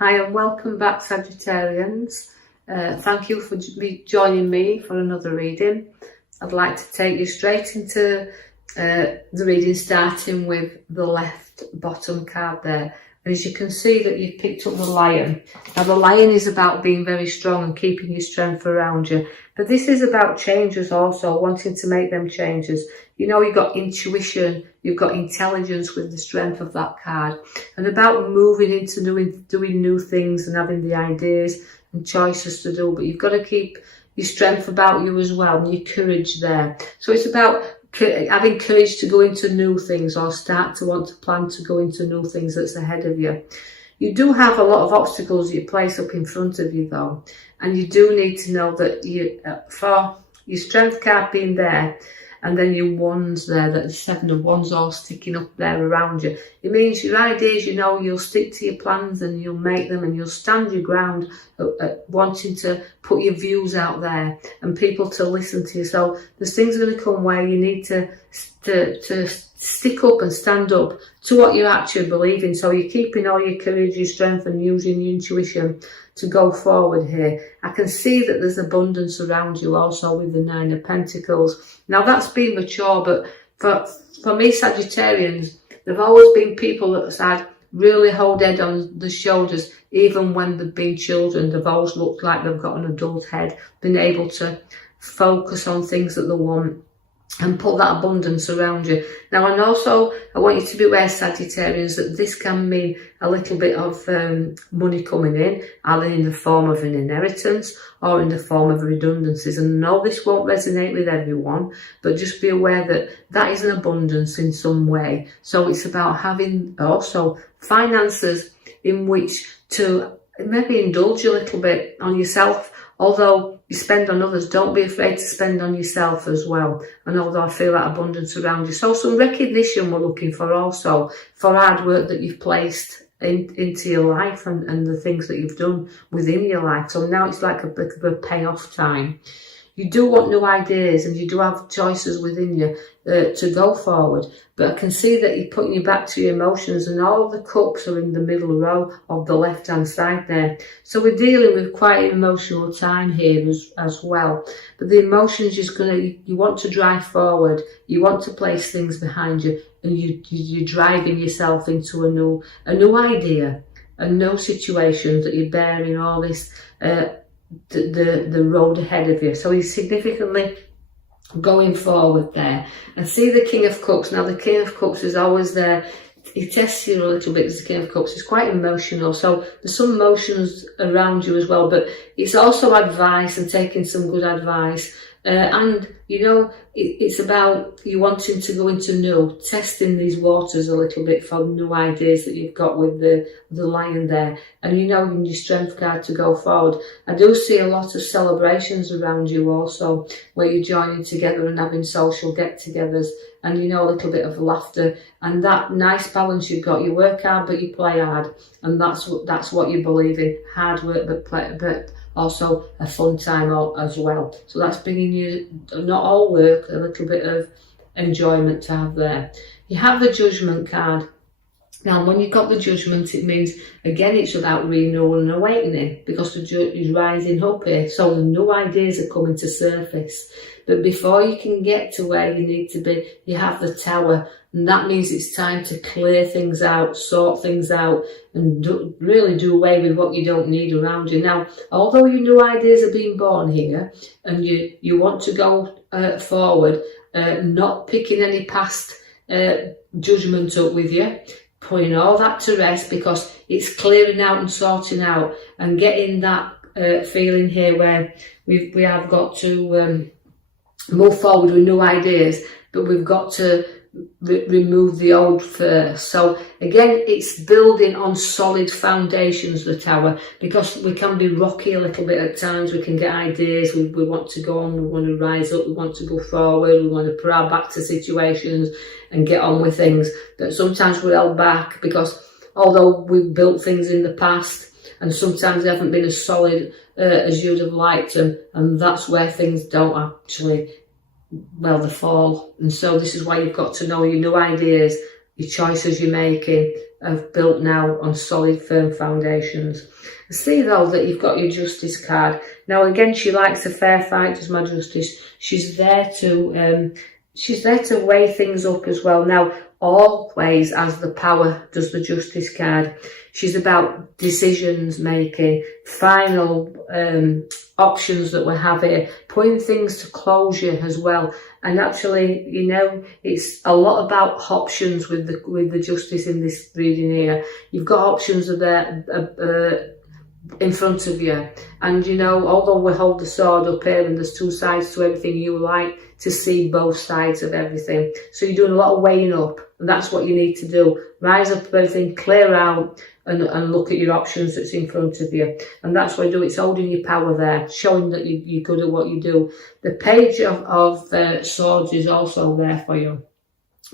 Hi and welcome back, Sagittarians. Thank you for joining me for another reading. I'd like to take you straight into the reading, starting with the left bottom card there. And as you can see that you've picked up the Lion. Now the Lion is about being very strong and keeping your strength around you. But this is about changes also, wanting to make them changes. You know, you've got intuition, you've got intelligence with the strength of that card. And about moving into doing new things and having the ideas and choices to do. But you've got to keep your strength about you as well, and your courage there. So it's about having courage to go into new things, or start to want to plan to go into new things that's ahead of you. You do have a lot of obstacles you place up in front of you though, and you do need to know that you, for your strength card being there, and then your wands there, that the 7 of Wands all sticking up there around you. It means your ideas, you know, you'll stick to your plans and you'll make them, and you'll stand your ground at wanting to put your views out there and people to listen to you. So there's things going to come where you need to stick up and stand up to what you actually believe in. So you're keeping all your courage, your strength, and using your intuition to go forward here. I can see that there's abundance around you also with the 9 of Pentacles. Now that's been mature, but for me, Sagittarians, there've always been people that's had really hold head on the shoulders. Even when they've been children, they've always looked like they've got an adult head, been able to focus on things that they want and put that abundance around you. Now, and also I want you to be aware, Sagittarians, that this can mean a little bit of money coming in, either in the form of an inheritance or in the form of redundancies. And no, this won't resonate with everyone, but just be aware that that is an abundance in some way. So it's about having also finances in which to maybe indulge a little bit on yourself. Although you spend on others, don't be afraid to spend on yourself as well. And although I feel that abundance around you. So some recognition we're looking for also for hard work that you've placed into your life and the things that you've done within your life. So now it's like a bit of a payoff time. You do want new ideas and you do have choices within you to go forward. But I can see that you're putting you back to your emotions, and all the cups are in the middle row of the left-hand side there. So we're dealing with quite an emotional time here as well. But the emotions you want to drive forward, you want to place things behind you, and you're driving yourself into a new idea, a new situation that you're bearing all this the road ahead of you. So he's significantly going forward there. And see the King of Cups. Now the King of Cups is always there. He tests you a little bit as the King of Cups. He's quite emotional. So there's some emotions around you as well, but it's also advice and taking some good advice. And you know, it's about you wanting to go into testing these waters a little bit for new ideas that you've got with the Lion there. And you know, in your strength card to go forward. I do see a lot of celebrations around you also, where you're joining together and having social get-togethers, and you know, a little bit of laughter, and that nice balance you've got. You work hard but you play hard, and that's what you believe in. Hard work but also a fun time as well. So that's bringing you, not all work, a little bit of enjoyment to have there. You have the Judgment card. Now, when you've got the Judgment, it means, again, it's about renewal and awakening, because the Judge is rising up here. So the new ideas are coming to surface. But before you can get to where you need to be, you have the Tower. And that means it's time to clear things out, sort things out, and really do away with what you don't need around you. Now, although your new ideas are being born here, and you want to go forward, not picking any past judgment up with you, putting all that to rest, because it's clearing out and sorting out and getting that feeling here where we have got to move forward with new ideas, but we've got to remove the old first. So again, it's building on solid foundations, the Tower, because we can be rocky a little bit at times. We can get ideas, we want to go on, we want to rise up, we want to go forward, we want to put our back to situations and get on with things. But sometimes we're held back because although we've built things in the past, and sometimes they haven't been as solid as you'd have liked them, and that's where things don't actually, well, they fall. And so this is why you've got to know your new ideas, your choices you're making, have built now on solid, firm foundations. I see though that you've got your Justice card. Now again, she likes a fair fight, does my Justice. She's there to weigh things up as well. Now, always as the power does the Justice card. She's about decisions making, final options that we have here, putting things to closure as well. And actually, you know, it's a lot about options with the Justice in this reading here. You've got options there in front of you, and you know, although we hold the sword up here and there's two sides to everything, you like to see both sides of everything. So you're doing a lot of weighing up, and that's what you need to do. Rise up everything, clear out, and look at your options that's in front of you. And that's what I do. It's holding your power there, showing that you're good at what you do. The Page of Swords is also there for you.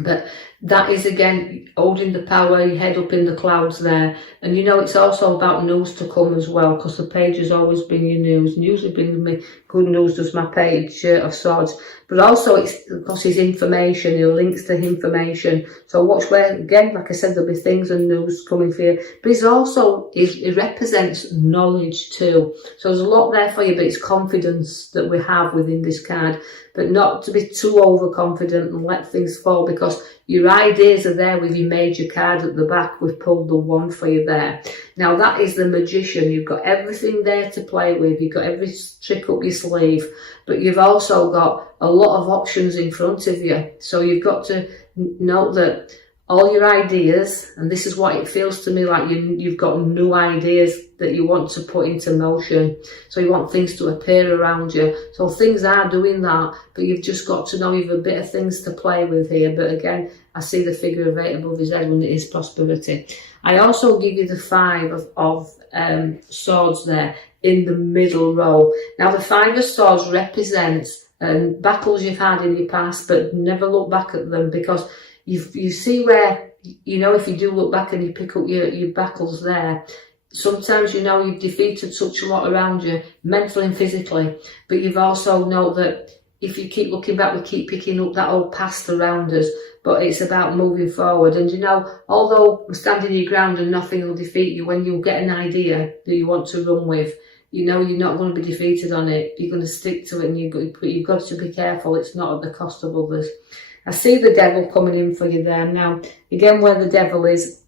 But that is again holding the power, your head up in the clouds there. And you know, it's also about news to come as well, because the Page has always been your news, and usually bring me good news, does my Page of Swords. But also it's because his information, he links to information. So watch where, again, like I said, there'll be things and news coming for you. But he's also, he represents knowledge too. So there's a lot there for you, but it's confidence that we have within this card. But not to be too overconfident and let things fall, because your ideas are there with your major card at the back. We've pulled the one for you there. Now that is the Magician. You've got everything there to play with. You've got every trick up your sleeve, but you've also got a lot of options in front of you. So you've got to note that all your ideas, and this is what it feels to me like, you've got new ideas that you want to put into motion. So you want things to appear around you. So things are doing that, but you've just got to know you've a bit of things to play with here. But again, I see the figure of 8 above his head when it is prosperity. I also give you the 5 of swords there in the middle row. Now the 5 of swords represents battles you've had in your past, but never look back at them, because you see where, you know, if you do look back and you pick up your battles there, sometimes, you know, you've defeated such a lot around you, mentally and physically, but you've also know that if you keep looking back, we keep picking up that old past around us, but it's about moving forward. And you know, although standing your ground and nothing will defeat you, when you get an idea that you want to run with, you know you're not going to be defeated on it. You're going to stick to it, and you've got to be careful. It's not at the cost of others. I see the devil coming in for you there. Now, again, where the devil is,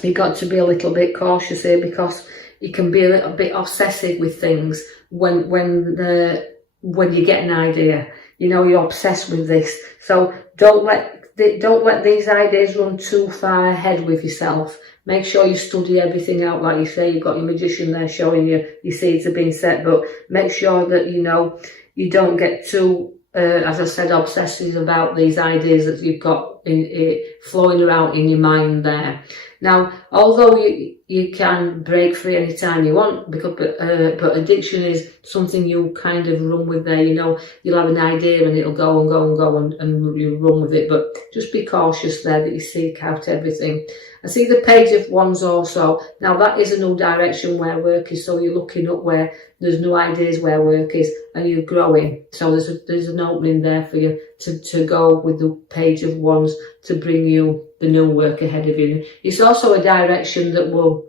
you've got to be a little bit cautious here, because you can be a little bit obsessive with things when you get an idea. You know, you're obsessed with this. So don't let these ideas run too far ahead with yourself. Make sure you study everything out, like you say. You've got your Magician there showing you your seeds are being set, but make sure that, you know, you don't get too, as I said, obsessive about these ideas that you've got flowing around in your mind there. Now, although you can break free anytime you want, because but addiction is something you kind of run with there. You know, you'll have an idea and it'll go and go and go, and you run with it. But just be cautious there that you seek out everything. I see the Page of Wands also. Now that is a new direction where work is. So you're looking up where there's new ideas where work is, and you're growing. So there's an opening there for you to go with the Page of Wands to bring you the new work ahead of you. It's also a direction that will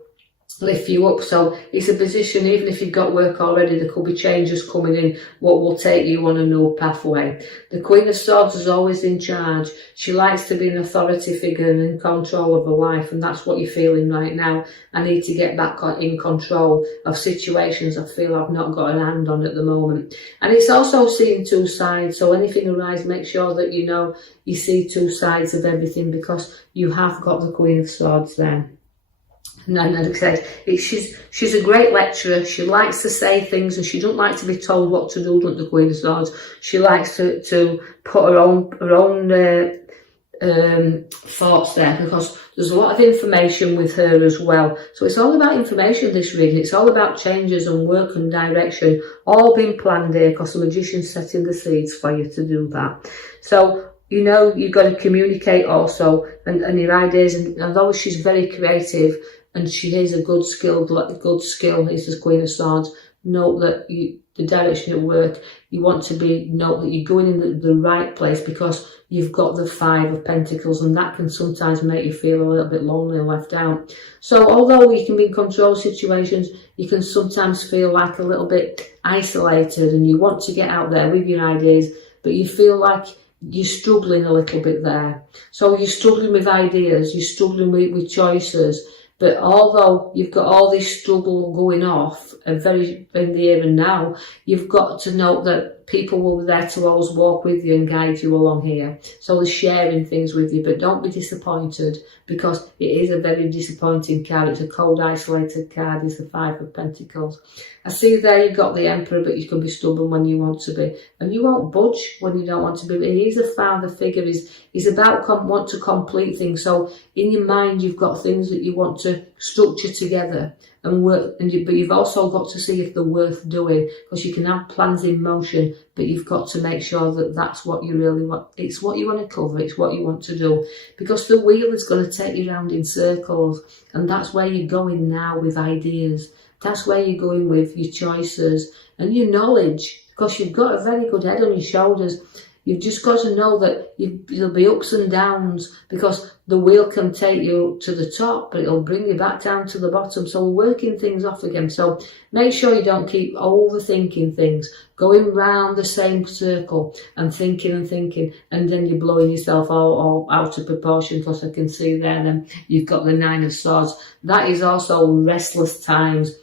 lift you up. So it's a position, even if you've got work already, there could be changes coming in, what will take you on a new pathway. The Queen of Swords is always in charge. She likes to be an authority figure and in control of her life, and that's what you're feeling right now. I need to get back in control of situations I feel I've not got an hand on at the moment. And it's also seeing two sides. So anything arises, make sure that you know you see two sides of everything, because you have got the Queen of Swords there. And as I said, she's a great lecturer. She likes to say things, and she doesn't like to be told what to do, doesn't the Queen of Swords? She likes to put her own thoughts there, because there's a lot of information with her as well. So it's all about information, this reading. It's all about changes and work and direction, all being planned here, because the Magician's setting the seeds for you to do that. So, you know, you've got to communicate also, and your ideas, and although she's very creative, and she is a good skill is the Queen of Swords, note that the direction at work, you want to note that you're going in the right place, because you've got the Five of Pentacles, and that can sometimes make you feel a little bit lonely and left out. So although you can be in control situations, you can sometimes feel like a little bit isolated, and you want to get out there with your ideas, but you feel like you're struggling a little bit there. So you're struggling with ideas, you're struggling with choices. But although you've got all this struggle going off very in the here and now, you've got to know that people will be there to always walk with you and guide you along here. So they're sharing things with you, but don't be disappointed, because it is a very disappointing card. It's a cold, isolated card. It's the Five of Pentacles. I see there you've got the Emperor, but you can be stubborn when you want to be, and you won't budge when you don't want to be. He's a father figure. He's about want to complete things. So in your mind, you've got things that you want to structure together and work, but you've also got to see if they're worth doing, because you can have plans in motion, but you've got to make sure that that's what you really want. It's what you want to cover, it's what you want to do, because the wheel is going to take you around in circles, and that's where you're going now with ideas. That's where you're going with your choices and your knowledge, because you've got a very good head on your shoulders. You've just got to know that there'll be ups and downs, because the wheel can take you to the top, but it'll bring you back down to the bottom. So we're working things off again. So make sure you don't keep overthinking things, going round the same circle and thinking, and then you're blowing yourself all out of proportion, because I can see there then you've got the Nine of Swords. That is also restless times.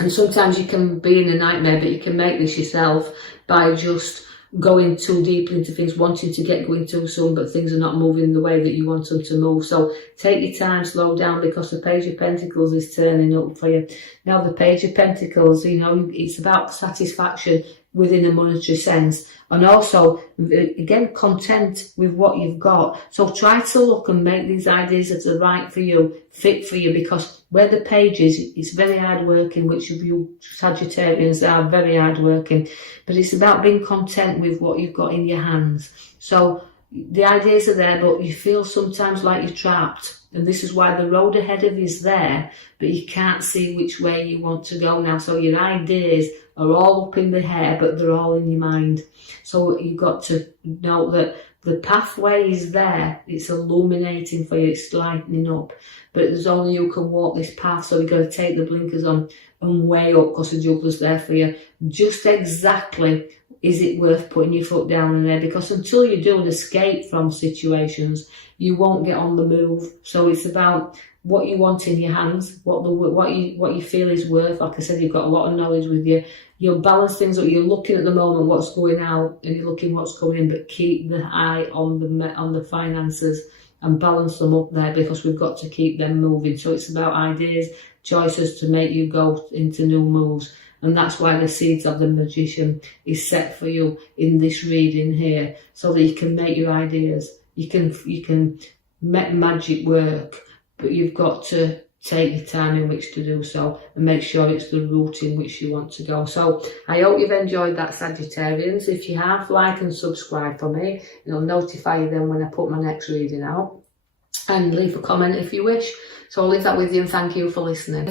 And sometimes you can be in a nightmare, but you can make this yourself by just going too deep into things, wanting to get going too soon, but things are not moving the way that you want them to move. So take your time, slow down, because the Page of Pentacles is turning up for you. Now the Page of Pentacles, you know, it's about satisfaction within a monetary sense, and also again content with what you've got. So try to look and make these ideas that are right for you fit for you, because where the page is, it's very hard working, which of you Sagittarians are very hard working, but it's about being content with what you've got in your hands. So the ideas are there, but you feel sometimes like you're trapped, and this is why the road ahead of you is there, but you can't see which way you want to go now. So your ideas are all up in the air, but they're all in your mind. So you've got to know that the pathway is there. It's illuminating for you. It's lightening up. But there's only you can walk this path. So you've got to take the blinkers on and weigh up, because the juggler's there for you. Just exactly, is it worth putting your foot down in there? Because until you do an escape from situations, you won't get on the move. So it's about what you want in your hands, what you feel is worth. Like I said, you've got a lot of knowledge with you. You'll balance things up. You're looking at the moment what's going out, and you're looking what's coming in, but keep the eye on the finances and balance them up there, because we've got to keep them moving. So it's about ideas, choices to make you go into new moves. And that's why the seeds of the Magician is set for you in this reading here, so that you can make your ideas. You can make magic work, but you've got to take your time in which to do so, and make sure it's the route in which you want to go. So I hope you've enjoyed that, Sagittarians. If you have, like and subscribe for me. It'll notify you then when I put my next reading out. And leave a comment if you wish. So I'll leave that with you, and thank you for listening.